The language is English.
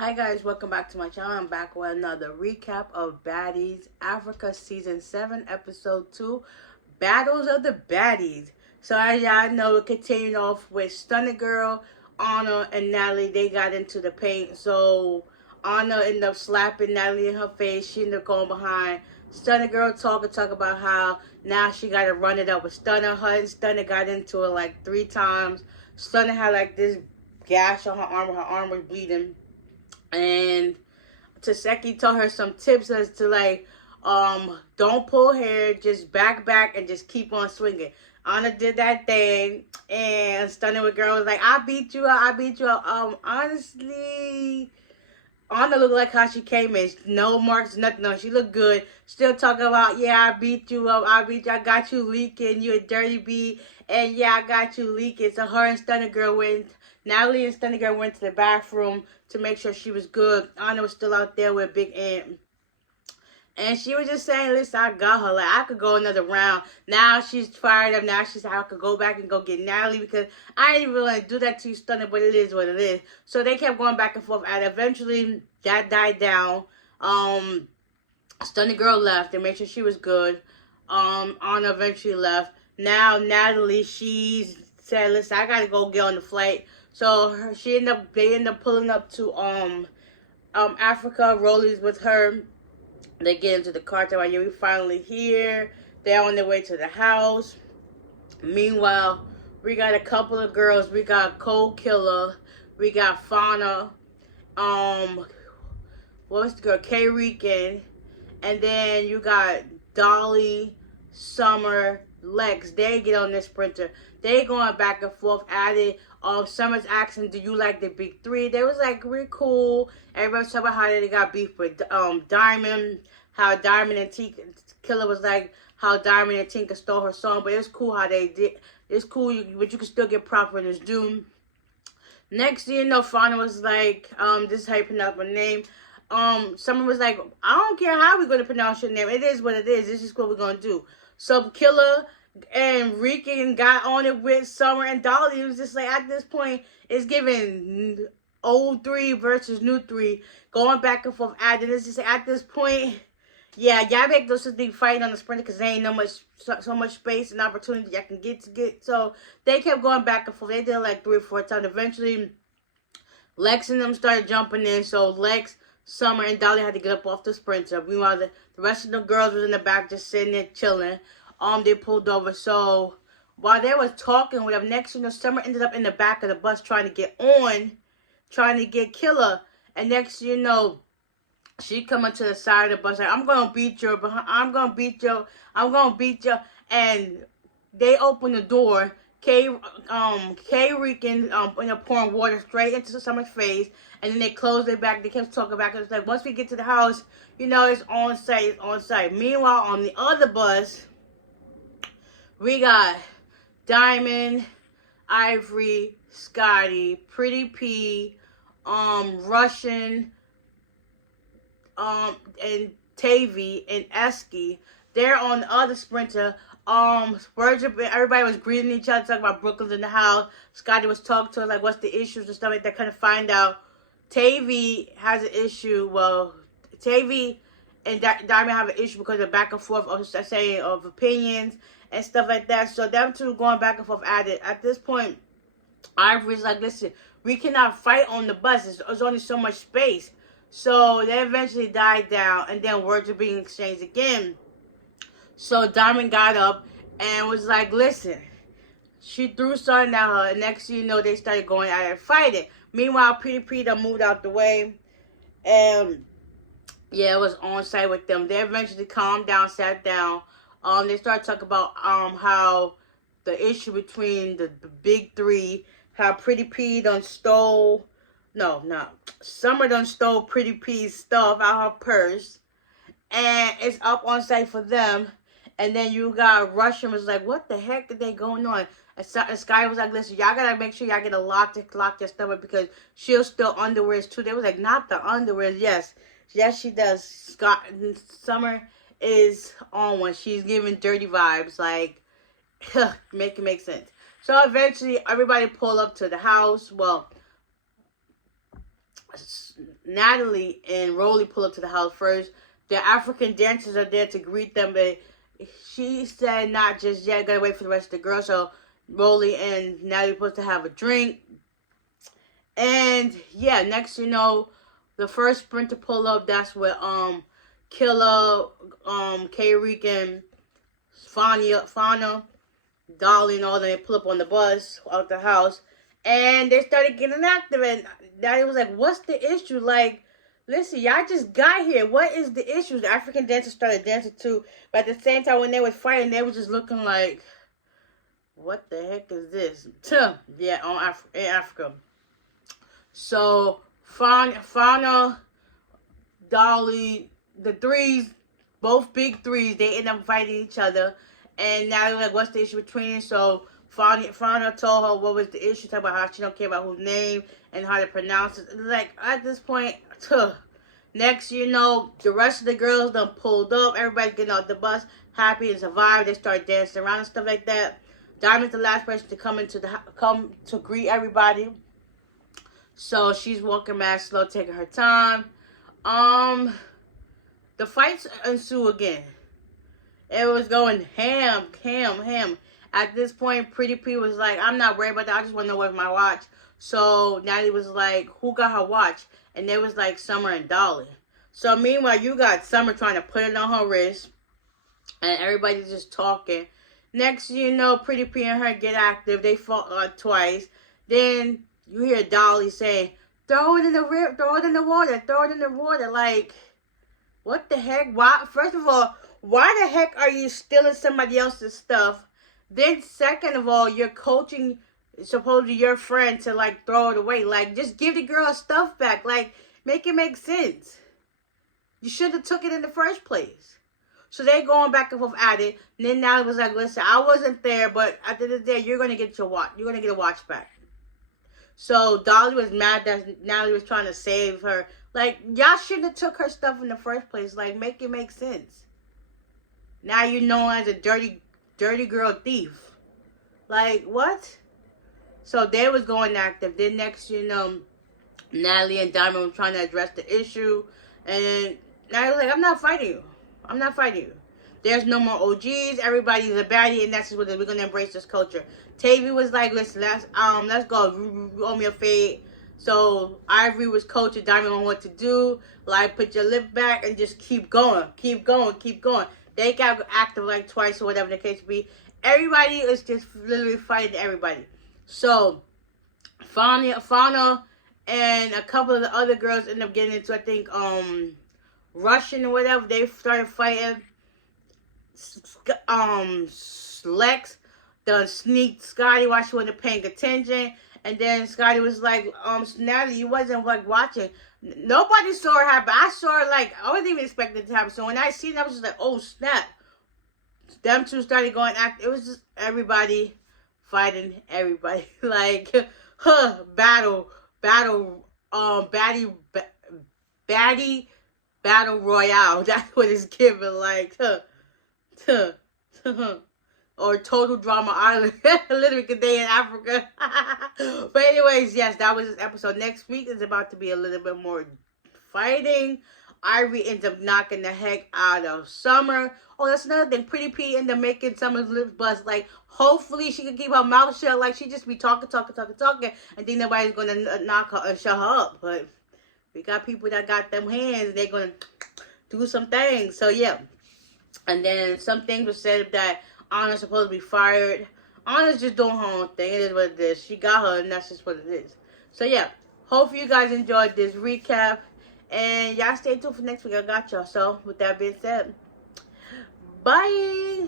Hi guys, welcome back to my channel. I'm back with another recap of Baddies Africa Season 7 Episode 2, Battles of the Baddies. So as y'all know, it continued off with Stunner Girl, Anna, and Natalie. They got into the paint. So Anna ended up slapping Natalie in her face. She ended up going behind Stunner Girl, talk about how now she got to run it up with Stunner. Her and Stunner got into it like 3 times. Stunner had like this gash on her arm. Her arm was bleeding. And Taseki told her some tips as to don't pull hair, just back and just keep on swinging. Anna did that thing, and Stunning with Girl was like, I beat you up, I beat you up. Honestly, Anna looked like how she came in. No marks, nothing on. She looked good. Still talking about, yeah, I beat you up. I got you leaking. You a dirty bee. And yeah, I got you leaking. So her and Stunner Girl Natalie and Stunner Girl went to the bathroom to make sure she was good. Anna was still out there with Big Ant. And she was just saying, listen, I got her. Like, I could go another round. Now she's fired up. Now she's like, I could go back and go get Natalie because I didn't even want to do that to you, Stunner, but it is what it is. So they kept going back and forth. And eventually, that died down. Stunner Girl left. They made sure she was good. Anna eventually left. Now, Natalie, she said, listen, I got to go get on the flight. So they ended up pulling up to Africa. Rolly's with her. They get into the car. They're like, yeah, we finally here. They're on their way to the house. Meanwhile, we got a couple of girls. We got Cold Killer. We got Fauna. What's the girl? K Rican. And then you got Dolly, Summer, Lex. They get on this sprinter. They going back and forth at it. Summer's asking, do you like the big three? They was like, we're cool. Everybody's talking about how they got beef with Diamond. How Diamond and Tinka, Killer was like, how Diamond and Tinka stole her song. But it's cool how they did. It's cool, but you can still get proper in this doom. Next thing you know, Fauna was like, this is how you pronounce my name. Someone was like, I don't care how we're going to pronounce your name. It is what it is. This is what we're going to do. So Killer and Rican got on it with Summer and Dolly. It was just like, at this point, it's giving old 3 versus new 3. Going back and forth. It's just at this point, yeah, y'all make those things fighting on the sprinter because there ain't so much space and opportunity y'all can get. So they kept going back and forth. They did like 3 or 4 times. Eventually, Lex and them started jumping in. So Lex, Summer, and Dolly had to get up off the sprinter. Meanwhile, the rest of the girls was in the back just sitting there chilling. They pulled over. So while they was talking with them, next Summer ended up in the back of the bus trying to get Killer. And next she coming to the side of the bus like, I'm gonna beat you. I'm gonna beat you. And they open the door. K Rican pouring water straight into Summer's face, and then they closed their back. They kept talking back. It's like, once we get to the house, it's on site. Meanwhile, on the other bus, we got Diamond, Ivory, Scotty, Pretty P, Russian, and Tavy and Esky. They're on the other sprinter. Everybody was greeting each other, talking about Brooklyn's in the house. Scotty was talking to her, like, what's the issues and stuff like that. Kind of find out Tavy has an issue. Well, Tavy and Diamond have an issue because of back and forth of opinions and stuff like that. So them two going back and forth at it. At this point, Ivory's like, listen, we cannot fight on the bus. There's only so much space. So they eventually died down, and then words are being exchanged again. So Diamond got up and was like, listen, she threw something at her, and next thing you know, they started going at it fighting. Meanwhile, Pretty Peter moved out the way, and yeah, it was on site with them. They eventually calmed down, sat down. They started talking about how the issue between the big 3, how Pretty P done stole, Summer done stole Pretty P's stuff out her purse, and it's up on site for them. And then you got Russian was like, what the heck are they going on? And Sky was like, listen, y'all gotta make sure y'all get a lock your stuff up because she'll steal underwears too. They was like, not the underwears. Yes, she does. Summer is on one. She's giving dirty vibes. Like, make it make sense. So eventually, everybody pull up to the house. Well, Natalie and Rolly pull up to the house first. The African dancers are there to greet them, but she said not just yet, gotta wait for the rest of the girls. So Rolly and Natalie supposed to have a drink. And yeah, next you know, the first sprint to pull up, that's where Killer, K-Reek and Fauna, Dolly and all them, they pull up on the bus out the house. And they started getting active, and Daddy was like, what's the issue? Like, listen, y'all just got here. What is the issue? The African dancers started dancing too. But at the same time, when they was fighting, they was just looking like, what the heck is this? Yeah, in Africa. So, Fauna, Dolly, the threes, both big threes, they end up fighting each other. And now they're like, what's the issue between them? So, Fauna told her what was the issue, talking about how she don't care about whose name and how to pronounce it. Like, at this point, next, you know, the rest of the girls done pulled up. Everybody getting off the bus, happy and survived. They start dancing around and stuff like that. Diamond's the last person to come to greet everybody. So she's walking mad slow, taking her time. The fights ensue again. It was going ham. At this point, Pretty P was like, I'm not worried about that. I just want to know where's my watch. So Natalie was like, who got her watch? And there was like Summer and Dolly. So meanwhile, you got Summer trying to put it on her wrist. And everybody's just talking. Next, you know, Pretty P and her get active. They fought twice. Then you hear Dolly saying, throw it in the water, throw it in the water. Like, what the heck? Why? First of all, why the heck are you stealing somebody else's stuff? Then second of all, you're coaching supposedly your friend to like throw it away. Like, just give the girl her stuff back. Like, make it make sense. You should have took it in the first place. So they going back and forth at it. And then Natalie was like, listen, I wasn't there, but at the end of the day, you're going to get your watch. You're going to get a watch back. So Dolly was mad that Natalie was trying to save her. Like, y'all shouldn't have took her stuff in the first place. Like, make it make sense. Now you're known as a dirty girl thief. Like, what? So they was going active. Then next, you know, Natalie and Diamond were trying to address the issue. And Natalie was like, I'm not fighting you. I'm not fighting you. There's no more OGs. Everybody's a baddie, and that's just what we're gonna embrace this culture. Tavy was like, listen, let's go. You owe me a fade. So Ivory was coaching Diamond on what to do. Like, put your lip back and just keep going. Keep going. They got active like twice or whatever the case be. Everybody is just literally fighting everybody. So Fauna and a couple of the other girls end up getting into, I think, Russian or whatever. They started fighting. Lex done sneaked Scotty while she wasn't paying attention. And then Scotty was like, Natalie, you wasn't like watching. Nobody saw it happen. I saw it like, I wasn't even expecting it to happen. So when I seen it, I was just like, oh snap. Them two started going act. It was just everybody fighting everybody. Like, baddie battle royale. That's what it's given. Like, or Total Drama Island. Literally, a day in Africa. But anyways, yes, that was this episode. Next week is about to be a little bit more fighting. Ivory ends up knocking the heck out of Summer. Oh, that's another thing. Pretty P ended up making Summer's lips bust. Like, hopefully she can keep her mouth shut. Like, she just be talking. And think nobody's going to knock her and shut her up. But we got people that got them hands. They're going to do some things. So, yeah. And then some things were said that Anna's supposed to be fired. Anna's just doing her own thing. It is what it is. She got her, and that's just what it is. So, yeah. Hope you guys enjoyed this recap. And y'all stay tuned for next week. I got y'all. So, with that being said, bye.